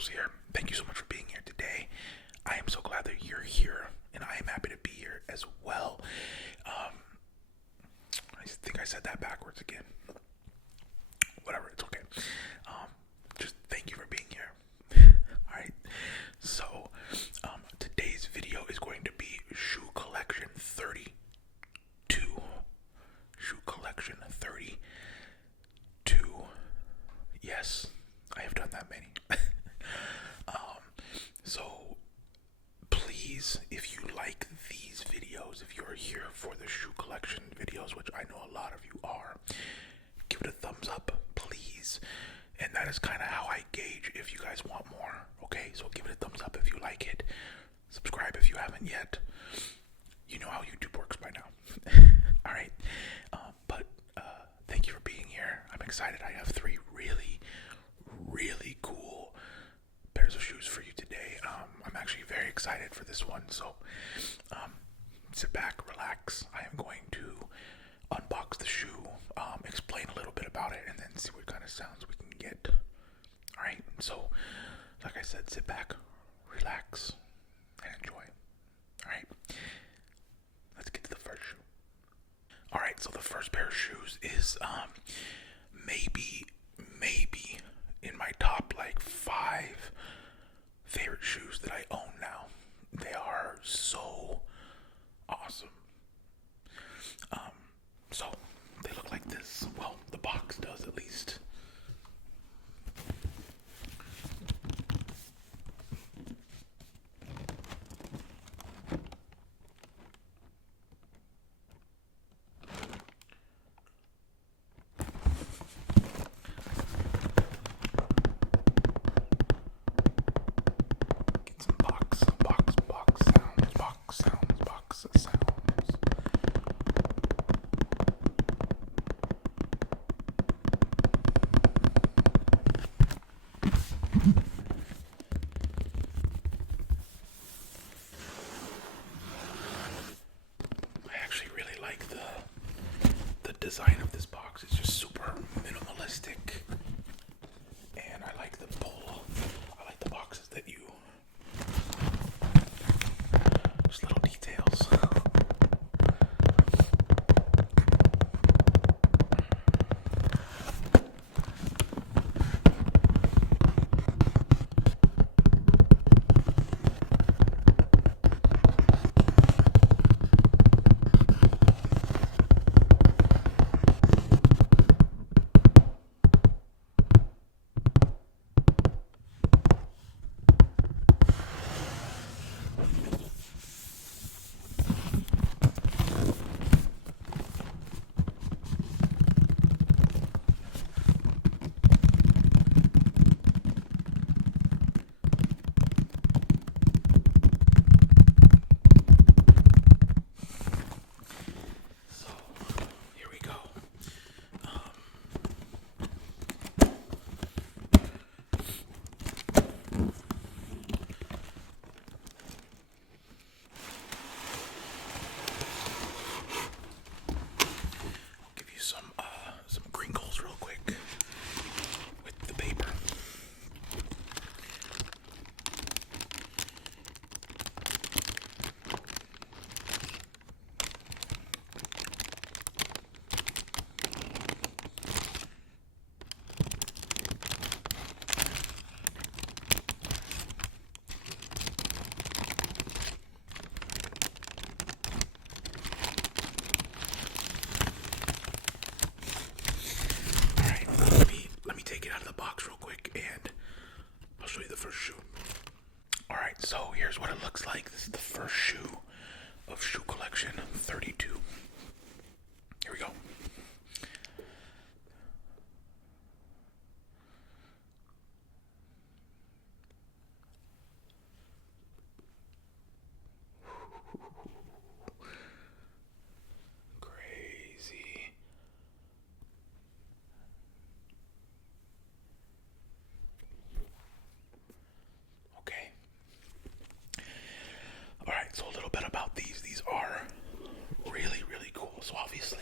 Carlos here. Thank you so much for being here today. I am so glad that you're here, and I am happy to be here as well. I think I said that backwards again. Whatever, it's okay. Just thank you for being here. Alright, so today's video is going to be shoe collection 32. Shoe collection 32. Yes, I have done that many. So please, if you like these videos, if you're here for the shoe collection videos, which I know a lot of you are, give it a thumbs up, please. And that is kind of how I gauge if you guys want more. Okay, so give it a thumbs up if you like it. Subscribe if you haven't yet. You know how YouTube works by now. All right, but thank you for being here. I'm excited. I have three really cool pairs of shoes for you today. I'm actually very excited for this one, so sit back, relax. I am going to unbox the shoe, explain a little bit about it, and then see what kind of sounds we can get. Alright, so like I said, sit back, relax, and enjoy. Alright, let's get to the first shoe. Alright, so the first pair of shoes is maybe in my top like 5 favorite shoes that I own now. They are so awesome. So they look like this. Well, the box does at least. Get some box sounds. I actually really like the design of this box. It's just super minimalistic, and I like the pull. I like the boxes that you just little details. Some crinkles real quick with the paper. So here's what it looks like. This is the first shoe of shoe collection 32. Here we go. Crazy. Okay. Alright, so a little bit about these. These are really cool. So obviously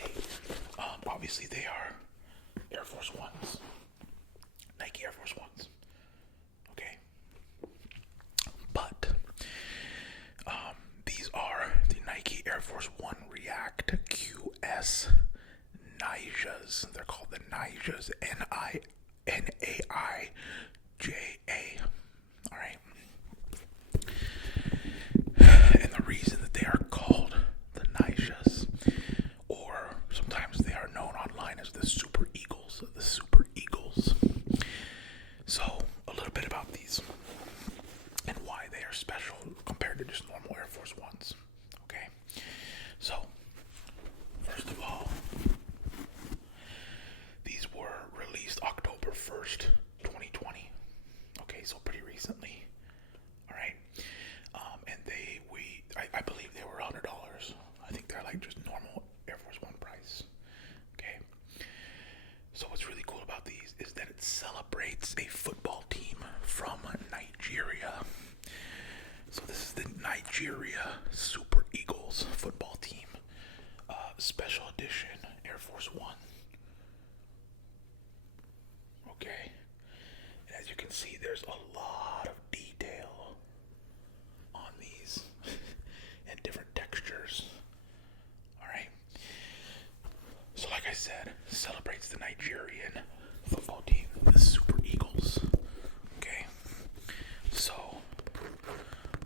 they're special compared to just normal Air Force Ones. Okay, so first of all, these were released October 1st, 2020. Okay, so pretty recently. All right, and I believe they were $100. I think they're like just normal Air Force One price. Okay, so what's really cool about these is that it celebrates a football team from Nigeria. So this is the Nigeria Super Eagles football team, special edition Air Force One. Okay, and as you can see, there's a lot of detail on these and different textures. Alright, so like I said, celebrates the Nigerian football team, the Super Eagles. Okay, so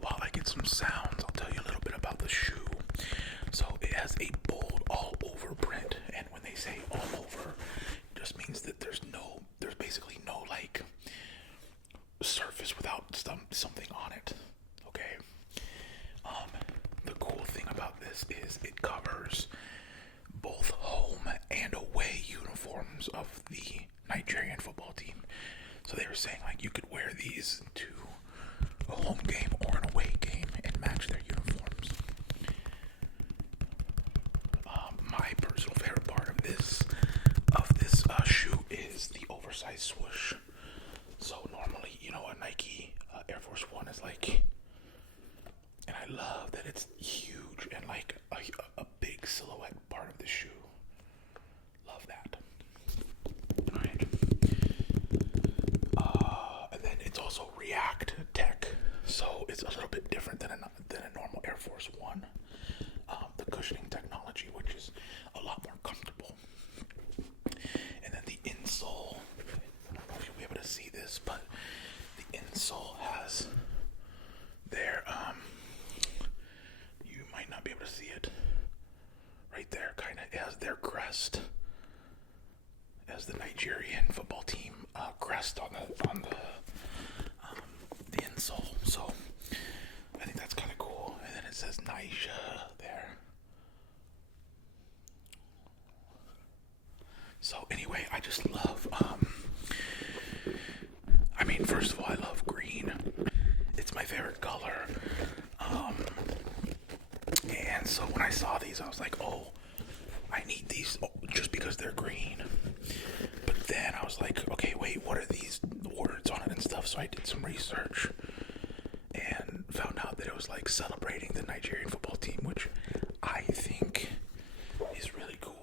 while I get some sounds, I'll tell you a little bit about the shoe. So it has a bold all over print, and when they say all over, it just means that there's basically no like surface without something on it. Okay. The cool thing about this is it covers both home and away uniforms of the Nigerian football team. So they were saying like you could wear these to a home game or an away game and match their uniforms. My personal favorite part of this shoe is the oversized swoosh. So normally, a Nike Air Force One is like, and I love that it's huge and like a big silhouette part of the shoe. Love that. Alright. And then it's also React Tech, so it's a little bit different than a normal Air Force One. The cushioning technology, which is a lot more comfortable. And then the insole, I don't know if you'll be able to see this, but the insole has their, you might not be able to see it, right there, kind of, it has their crest, as the Nigerian football team crest on the insole. So I think that's kind of cool. And then it says Niger there. So anyway, I just love, first of all, I love green. It's my favorite color. And so when I saw these, I was like, oh, I need these just because they're green. But then I was like, okay, wait, what are these words on it and stuff? So I did some research and found out that it was like celebrating the Nigerian football team, which I think is really cool.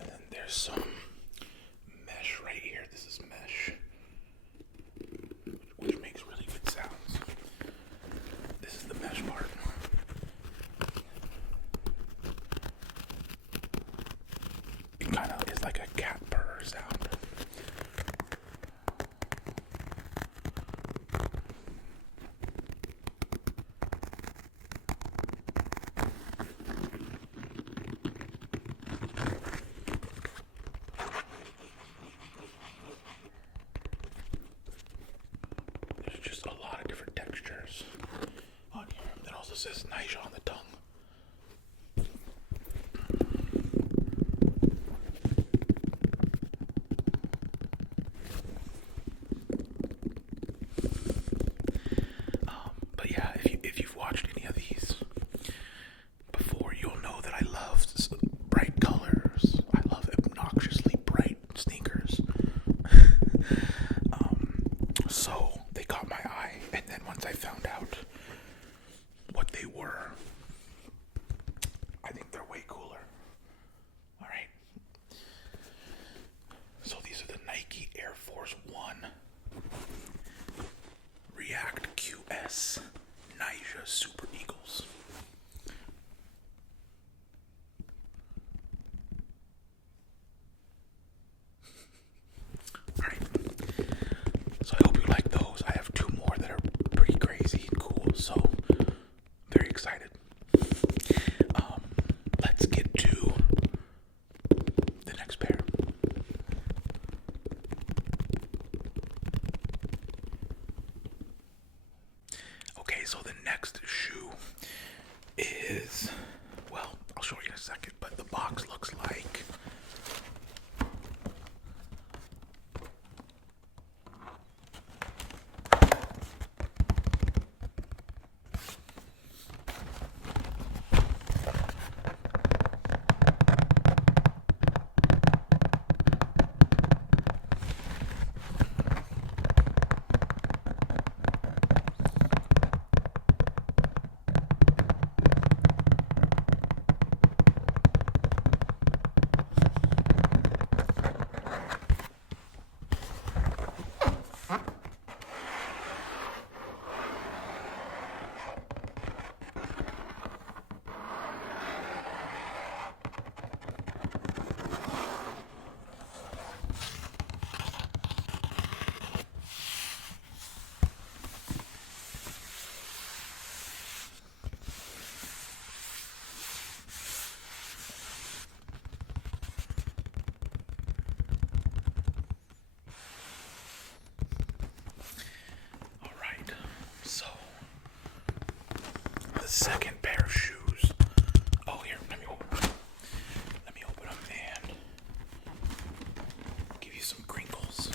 And then there's some mesh right here. This is mesh, which makes really good sounds. This is the mesh part. It kind of is like a cat purr sound. There's just a lot of different textures on here. It also says Niger on the tongue. But yeah, if you've watched any of these before, you'll know that I love bright colors. I love obnoxiously bright sneakers. So they caught my eye, and then once I found out what they were, I think they're way cooler. Alright. So these are the Nike Air Force One React QS Niger Super Eagles. Alright. So I hope you like those. I have two more that are so the next shoe is, well, I'll show you in a second, but the box looks like second pair of shoes. Oh, here, let me open them and give you some crinkles.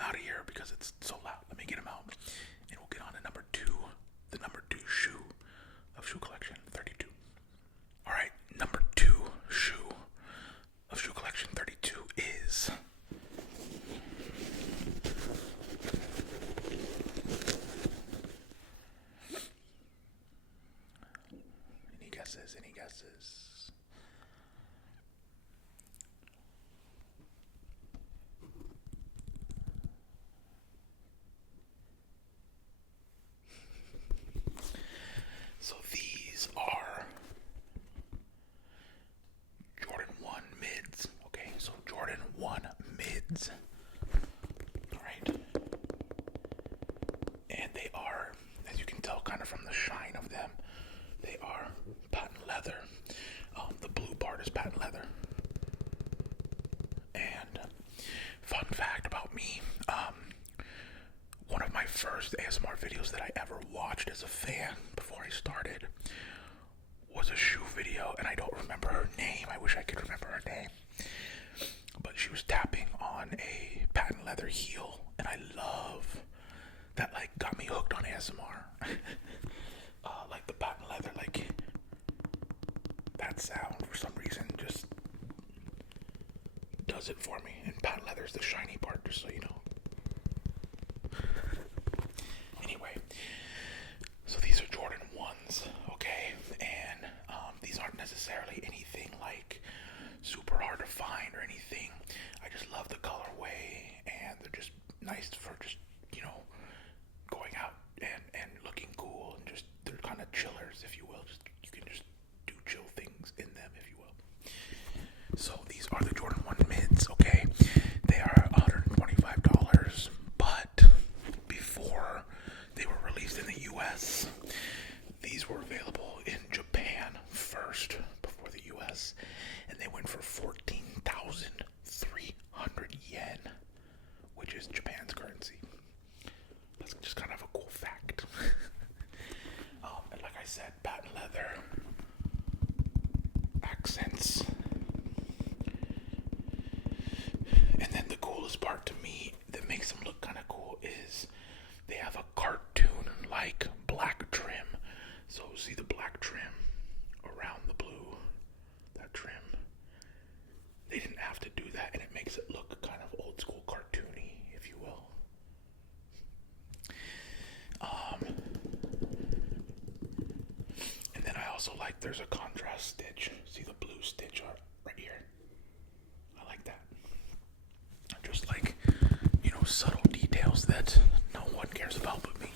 Out of here because it's so loud. Let me get him out and we'll get on to number two, the number two shoe of shoe collection 32. All right, number two shoe of shoe collection 32 is any guesses? So these are Jordan 1 mids. Okay, so Jordan 1 mids. Alright. And they are, as you can tell kind of from the shine of them, they are patent leather. The blue part is patent leather. And fun fact about me, one of my first ASMR videos that I ever watched as a fan before I started was a shoe video, and I don't remember her name. I wish I could remember her name. But she was tapping on a patent leather heel, and I love that, like, got me hooked on ASMR. Like the patent leather, like that sound for some reason just does it for me. And patent leather is the shiny part, just so you know. Anyway, so these are Jordan 1s, okay, and these aren't necessarily anything like super hard to find or anything. I just love the colorway, and they're just nice for just, you know, going out and looking cool, and just, they're kind of chillers, if you will. Just, you can just do chill things in them, if you will. So these are the Jordan 1 mids, okay? They are $125, but before they were released in the US, these were available in Japan first before the US, and they went for 14,300 yen, which is Japan's currency. That's just kind of a cool fact. And like I said, patent leather, accents. And then the coolest part to me that makes them look kind of cool is they have a cartoon-like black trim. So see the black trim around the blue, that trim. They didn't have to do that, and it makes it look kind of old school cartoony, if you will. And then I also like there's a contrast stitch. See the blue stitch right here? I like that. Just like, you know, subtle details that no one cares about but me.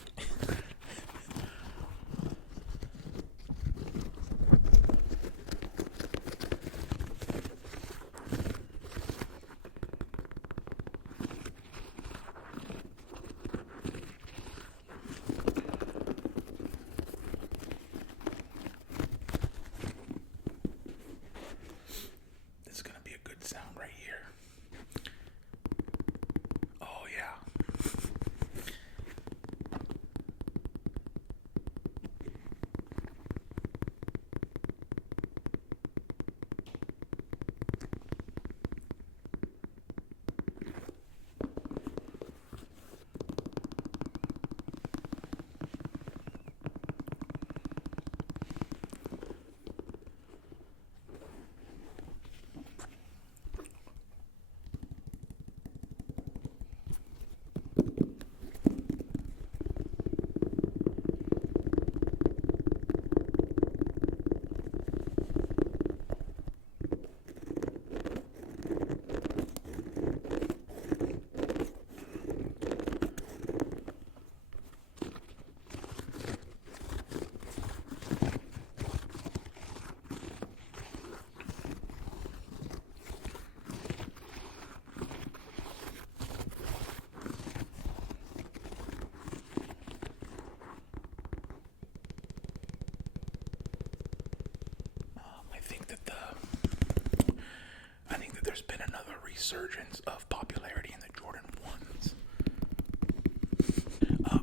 there's been another resurgence of popularity in the Jordan 1s.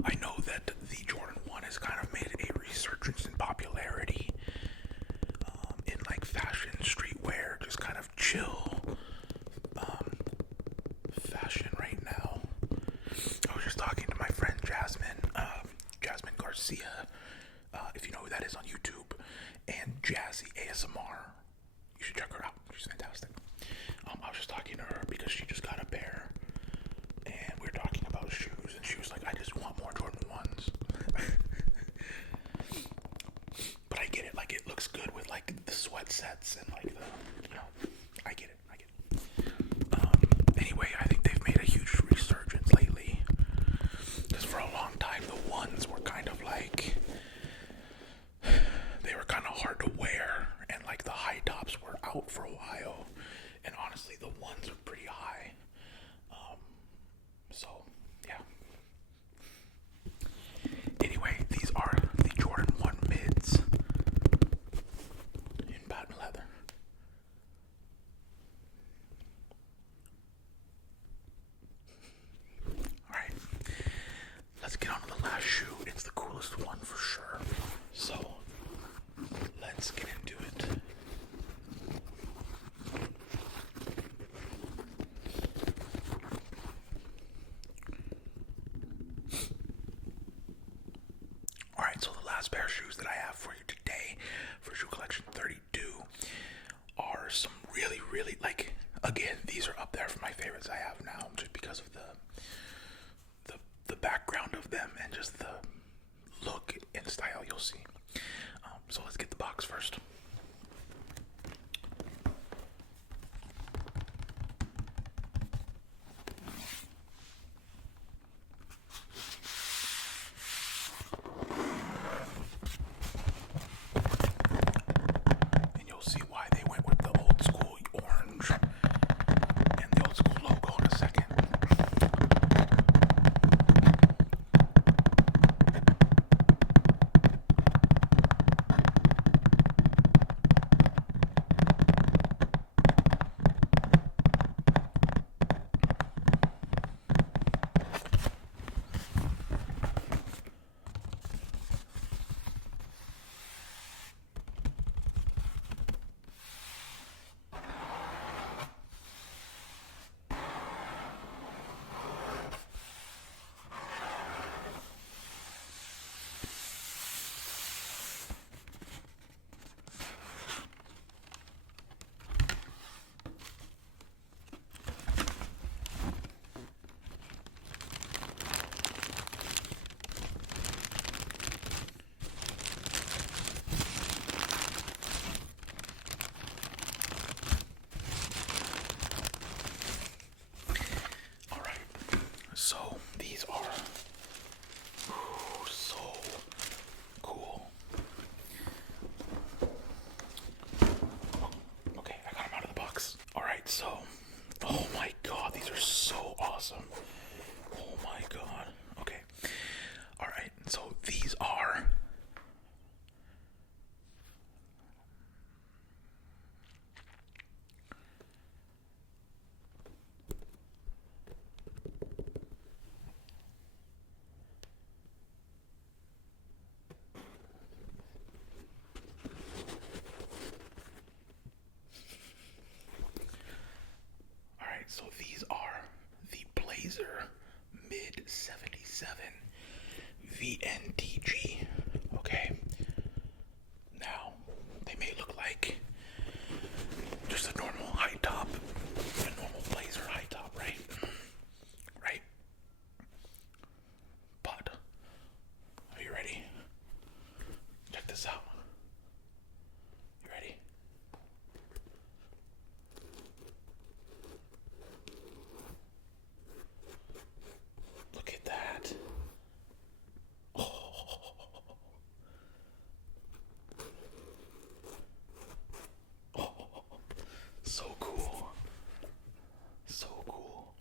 I know that the Jordan 1 has kind of made a resurgence in popularity in like fashion, streetwear, just kind of chill fashion right now. I was just talking to my friend Jasmine Garcia, if you know who that is on YouTube, and Jazzy ASMR. You should check her out. She's fantastic. I was just talking to her because she just got a pair, and we were talking about shoes, and she was like, I just want more Jordan 1s. But I get it, like, it looks good with, like, the sweat sets and, like, the, you know, I get it. Anyway, I think they've made a huge resurgence lately, because for a long time, the 1s were kind of like, they were kind of hard to wear, and, like, the high tops were out for a while, and honestly, the 1s are pretty high. So, yeah. Anyway, these are the Jordan 1 mids in patent leather. Alright, let's get on to the last shoe. It's the coolest one for sure. So, let's get into it. Alright, so the last pair of shoes that I have for you today for Shoe Collection 32 are some really, really, like, again, these are up there for my favorites I have now, just because of the background of them and just the look and style you'll see. So let's get the box first. And you'll see why they went with the old school orange and the old school logo in a second. So these are so cool. Okay, I got them out of the box. Alright, so, oh my god, these are so awesome. Oh my god. Okay. Alright, so these are so these are the Blazer Mid 77 VNTG. Okay. Now, they may look like just a normal high top, a normal Blazer high top, right? Right? But, are you ready? Check this out. You ready? Look at that. Oh. Oh. So cool. So cool.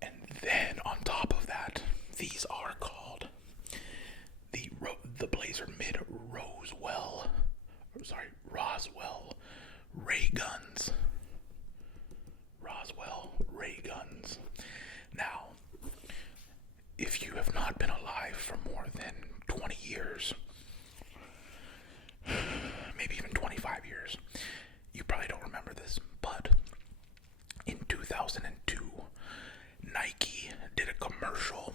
And then on top of that, these are called the Blazer Mid Roswell Ray Guns. you probably don't remember this, but in 2002, Nike did a commercial,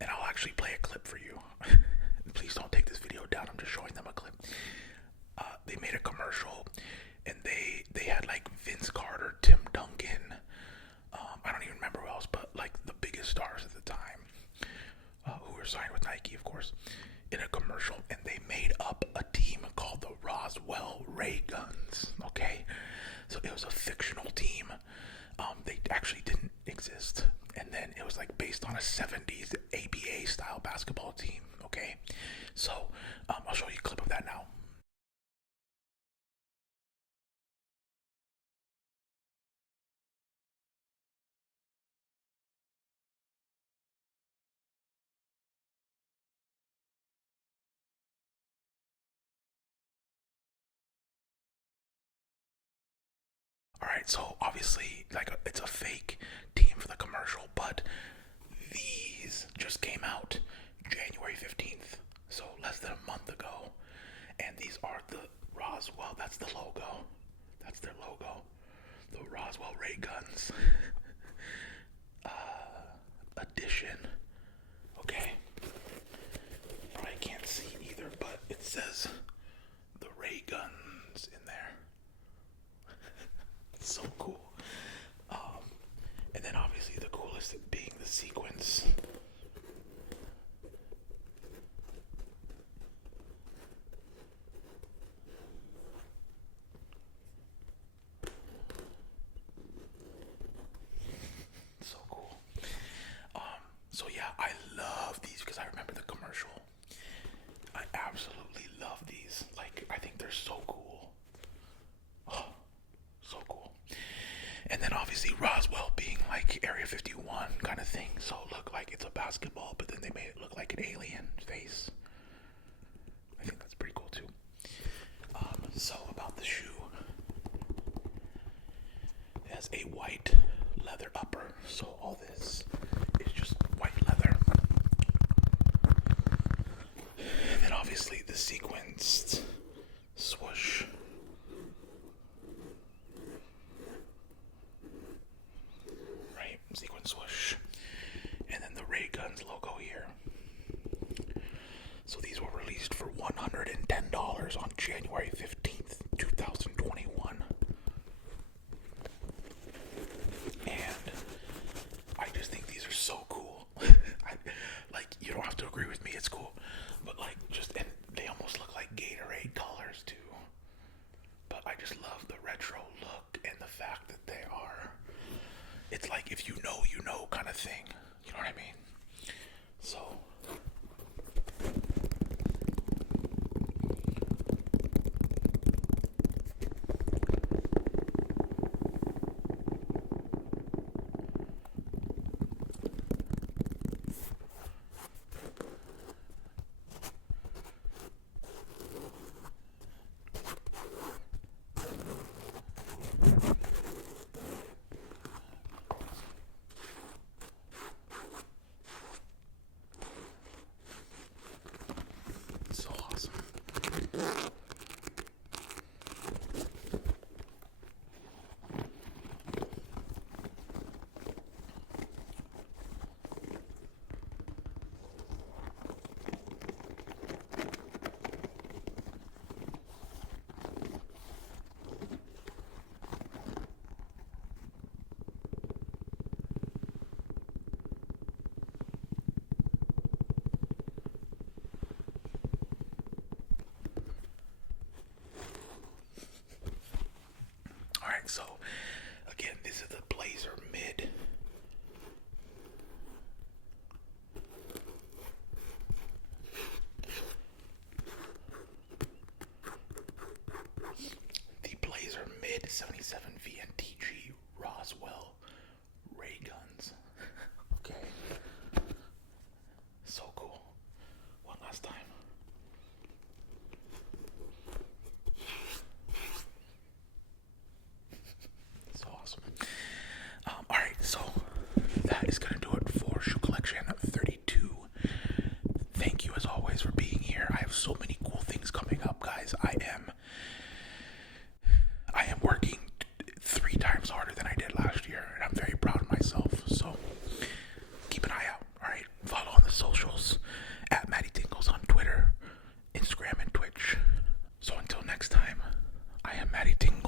and I'll actually play a clip for you. Please don't take this video down, I'm just showing them a clip. They made a commercial, and they had like Vince Carter, Tim Duncan, I don't even remember who else, but like the biggest stars at the time, who were signed with Nike, of course, in a commercial, and they made up a team called the Roswell Ray Guns. Okay, so it was a fictional team. They actually didn't exist, and then it was like based on a 70s ABA style basketball team. Okay, so I'll show you a clip of that now. Alright, so obviously, like, it's a fake team for the commercial, but these just came out January 15th, so less than a month ago. And these are the Roswell, that's the logo. That's their logo. The Roswell Ray Guns edition. Okay. Probably can't see either, but it says the Ray Guns in there. So cool. And then obviously the coolest being the sequence. So cool. So yeah, I love these because I remember the commercial. I absolutely love these. Like, I think they're so cool. Oh, so cool. And then obviously Roswell being like Area 51 kind of thing. So it looked like it's a basketball, but then they made it look like an alien face. I think that's pretty cool too. So about the shoe. It has a white leather upper. So all this is just white leather. And then obviously the sequenced swoosh. Right, sequin swoosh. And then the Ray Guns logo here. So these were released for $110 on January 15th, 2021. And I just think these are so cool. Like, you don't have to agree with me, it's cool. But like, just, and they almost look like Gatorade colors too. But I just love the retro look and the fact that they are, it's like if you know kind of thing. You know what I mean? So so awesome. Alright, so again, this is the Blazer Mid. The Blazer Mid 77 VNTG Roswell Ray Guns. Okay. So cool. One last time. So awesome. Alright, so that is going to do it for Shoe Collection 32. Thank you as always for being here. I have so many cool things coming up, guys. I am Matty tingle.